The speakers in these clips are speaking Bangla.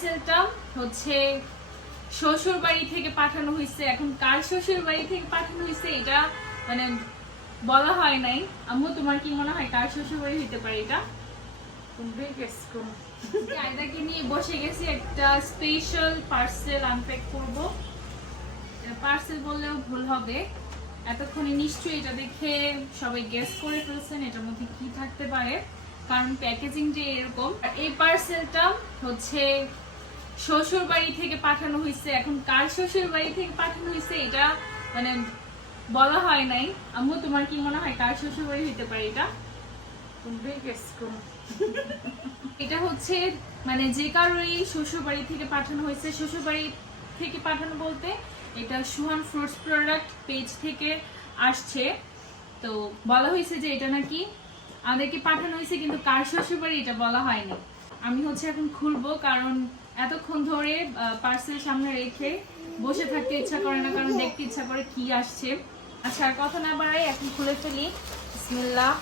পার্সেলটা হচ্ছে শ্বশুর বাড়ি থেকে পাঠানো হয়েছে এখন কার শ্বশুর বাড়ি থেকে পাঠানো হয়েছে এটা মানে বলা হয় নাই। আম্মু তোমার কি মনে হয় কার শ্বশুর বাড়ি হইতে পারে এটা? আয়দাকে নিয়ে বসে গেছি একটা স্পেশাল পার্সেল আনপ্যাক করব। পার্সেল বললেও ভুল হবে। এতক্ষণে নিশ্চয়ই এটা দেখে সবাই গেস করে ফেলছেন এটার মধ্যে কি থাকতে পারে। কারণ প্যাকেজিং যে এরকম এই পার্সেলটা হচ্ছে শ্বশুর বাড়ি থেকে পাঠানো হয়েছে এখন কার শ্বশুর বাড়ি থেকে পাঠানো হয়েছে এটা মানে বলা হয় নাই। আম্মু তোমার কি মনে হয় কার শ্বশুর বাড়ি হইতে পারে এটা? এটা হচ্ছে মানে যে কারোরই শ্বশুর বাড়ি থেকে পাঠানো হয়েছে শ্বশুর বাড়ি থেকে পাঠানো বলতে এটা সুহান ফ্রুটস প্রোডাক্ট পেজ থেকে আসছে। তো বলা হয়েছে যে এটা নাকি আমাদেরকে পাঠানো হয়েছে কিন্তু কার শ্বশুর বাড়ি এটা বলা হয়নি। আমি হচ্ছে এখন খুলবো কারণ এতক্ষণ ধরে পার্সেল সামনে রেখে বসে থাকতে ইচ্ছা করে না, কারণ দেখতে ইচ্ছা করে কি আসছে। আচ্ছা আর কথা না বাড়াই এখন খুলে ফেলি। বিসমিল্লাহ।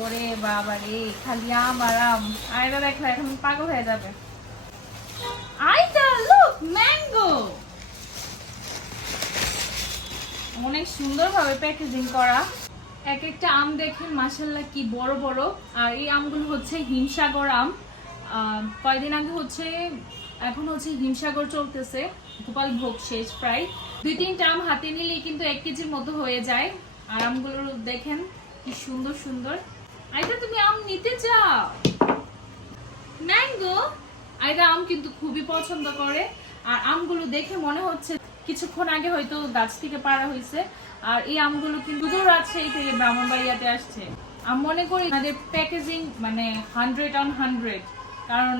ওরে বাবা রে, খালি আম। আর আয়না দেখো, এখন পাগল হয়ে যাবে। আইটা লুক, ম্যাঙ্গো! অনেক সুন্দরভাবে প্যাকেজিং করা। এক একটা আম দেখেন মাসাল্লাহ কি বড় বড়। আর এই আমগুলো হচ্ছে হিমসাগর আম। কয়দিন আগে হচ্ছে, এখন হচ্ছে হিমসাগর চলতেছে গোপাল ভোগ শেষ প্রায়। দুই তিনটা আম হাতে নিলেই কিন্তু এক কেজির মতো হয়ে যায়। আর আমগুলো দেখেন, কি সুন্দর সুন্দর। আইটা তুমি আম নিতে চাও? ম্যাঙ্গো আইরা আম কিন্তু খুবই পছন্দ করে। আর আমগুলো দেখে মনে হচ্ছে কিছুক্ষণ আগে হয়তো গাছ থেকে পাড়া হয়েছে। আর এই আমগুলো কিন্তু দূর রাজশাহী থেকে ব্রাহ্মণবাড়িয়াতে আসছে। আমি মনে করি তাদের প্যাকেজিং মানে হান্ড্রেড অন হান্ড্রেড কারণ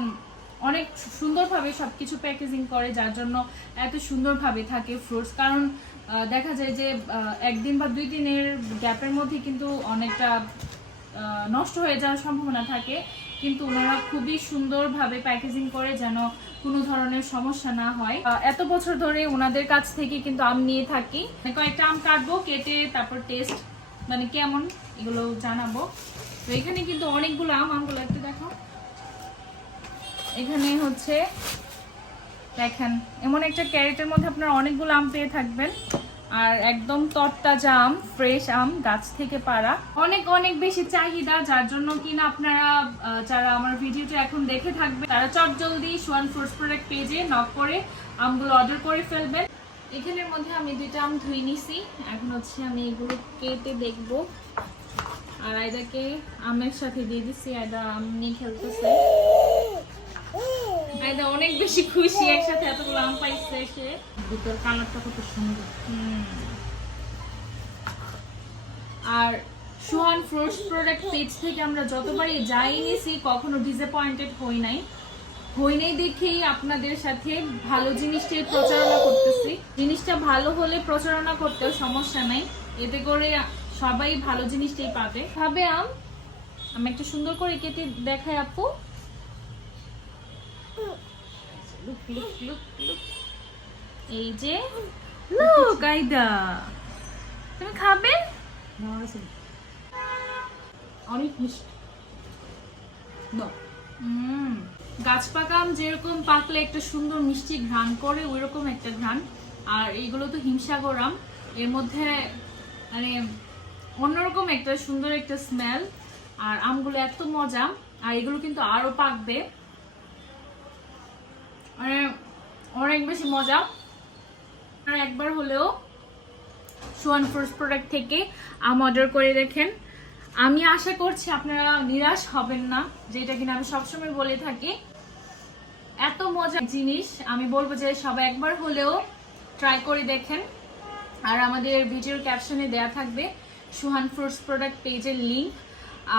অনেক সুন্দরভাবে সবকিছু প্যাকেজিং করে, যার জন্য এত সুন্দরভাবে থাকে ফ্রুটস কারণ দেখা যায় যে একদিন বা দুই দিনের গ্যাপের মধ্যে কিন্তু অনেকটা নষ্ট হয়ে যাওয়ার সম্ভাবনা থাকে। কিন্তু ওনারা খুবই সুন্দরভাবে প্যাকেজিং করে যেন কোনো ধরনের সমস্যা না হয়। এত বছর ধরে ওনাদের কাছ থেকে কিন্তু আম নিয়ে থাকি। কয়েকটা আম কাটবো, কেটে তারপর টেস্ট মানে কেমন, এগুলো জানাব। তো এখানে কিন্তু অনেকগুলো আম, আমগুলো এখানে হচ্ছে, দেখেন, এমন একটা ক্যারেটের মধ্যে আপনারা অনেকগুলো আম পেয়ে থাকবেন। আর একদম তরতাজা আম ফ্রেশ আম, গাছ থেকে পাড়া। অনেক অনেক বেশি চাহিদা, যার জন্য কিনা আপনারা যারা আমার ভিডিওটা এখন দেখে থাকবে তারা চট জলদি সোয়ান ফ্রুটস প্রোডাক্ট পেজে নক করে আমগুলো অর্ডার করে ফেলবেন। এখানের মধ্যে আমি দুইটা আম ধুয়ে নিছি। এখন হচ্ছে আমি এগুলো কেটে দেখব। আর আয়দাকে আমের সাথে দিয়ে দিছি, আয়দা আম নিয়ে খেলতেছে। অনেক বেশি খুশি একসাথে এতগুলো আম পাইছে সে ভিতর কালারটা কত সুন্দর। হুম। আর সোহান ফ্রুটস প্রোডাক্ট পেজ থেকে আমরা যতবারই যাই নিয়েছি কখনো ডিসঅ্যাপয়েন্টেড হই নাই। হই নাই দেখেই আপনাদের সাথে ভালো জিনিসটাই প্রচারণা করতেছি। জিনিসটা ভালো হলে প্রচারণা করতেও সমস্যা নাই। এতে করে সবাই ভালো জিনিসটাই পাবে। ভাবে আম? আমি একটা সুন্দর করে কেটে দেখাই আপু। লুক লুক লুক লুক এই যে লুক আইদা তুমি খাবে? অনেক মিষ্টি. হুম। গাছ পাকা আম যেরকম পাকলে একটা সুন্দর মিষ্টি ঘ্রাণ করে ওই রকম একটা ঘ্রাণ। আর এইগুলো তো হিমসাগর আম। এর মধ্যে মানে অন্যরকম একটা সুন্দর একটা স্মেল আর আমগুলো এত মজা। আর এগুলো কিন্তু আরও পাকবে। মানে অনেক বেশি মজা। আর একবার হলেও সোয়ান ফ্রুটস প্রোডাক্ট থেকে আম অর্ডার করে দেখেন। আমি আশা করছি আপনারা নিরাশ হবেন না যেটা কিনা আমি সবসময় বলে থাকি। এত মজার জিনিস, আমি বলব যে সবাই একবার হলেও ট্রাই করে দেখেন। আর আমাদের ভিডিওর ক্যাপশনে দেয়া থাকবে সুহান ফ্রুটস প্রোডাক্ট পেজের লিঙ্ক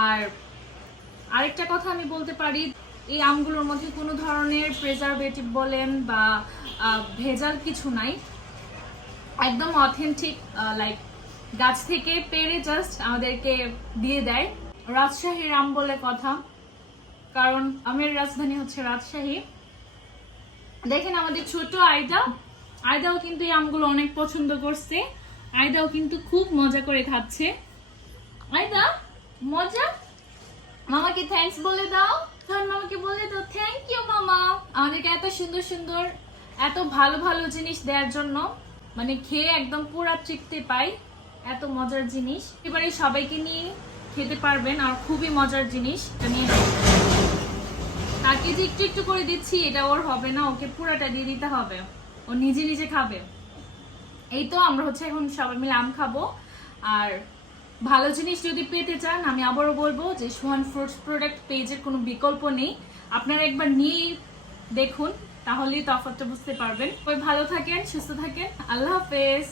আর আরেকটা কথা আমি বলতে পারি এই আমগুলোর মধ্যে কোনো ধরনের প্রেজারভেটিভ বলেন বা ভেজাল কিছু নাই। একদম অথেন্টিক লাইক গাছ থেকে পেরে জাস্ট আমাদেরকে দিয়ে দেয়। রাজশাহীর আম বলে কথা, কারণ আমের রাজধানী হচ্ছে রাজশাহী। দেখেন আমাদের ছোট আয়দা। আয়দাও কিন্তু এই আমগুলো অনেক পছন্দ করছে। আয়দাও কিন্তু খুব মজা করে খাচ্ছে। আয়দা, মজা? মামাকে থ্যাংকস বলে দাও। তখন মামাকে বলে দাও থ্যাংক ইউ মামা। আমাদেরকে এত সুন্দর সুন্দর, এত ভালো ভালো জিনিস দেওয়ার জন্য মানে খেয়ে একদম পুরা তৃপ্তি পাই, এত মজার জিনিস। এবারে সবাইকে নিয়ে খেতে পারবেন, আর খুবই মজার জিনিস। নিয়ে তাকে যে একটু একটু করে দিচ্ছি, এটা ওর হবে না, ওকে পুরাটা দিয়ে দিতে হবে। ও নিজে নিজে খাবে। এই তো আমরা হচ্ছে এখন সবাই মিলে আম খাব, আর ভালো জিনিস যদি পেতে চান, আমি আবারও বলব যে সোহান ফ্রুটস প্রোডাক্ট পেজের কোনো বিকল্প নেই। আপনারা একবার নিয়েই দেখুন, তাহলেই তফাতটা বুঝতে পারবেন। ওই ভালো থাকেন, সুস্থ থাকেন। আল্লাহ হাফেজ।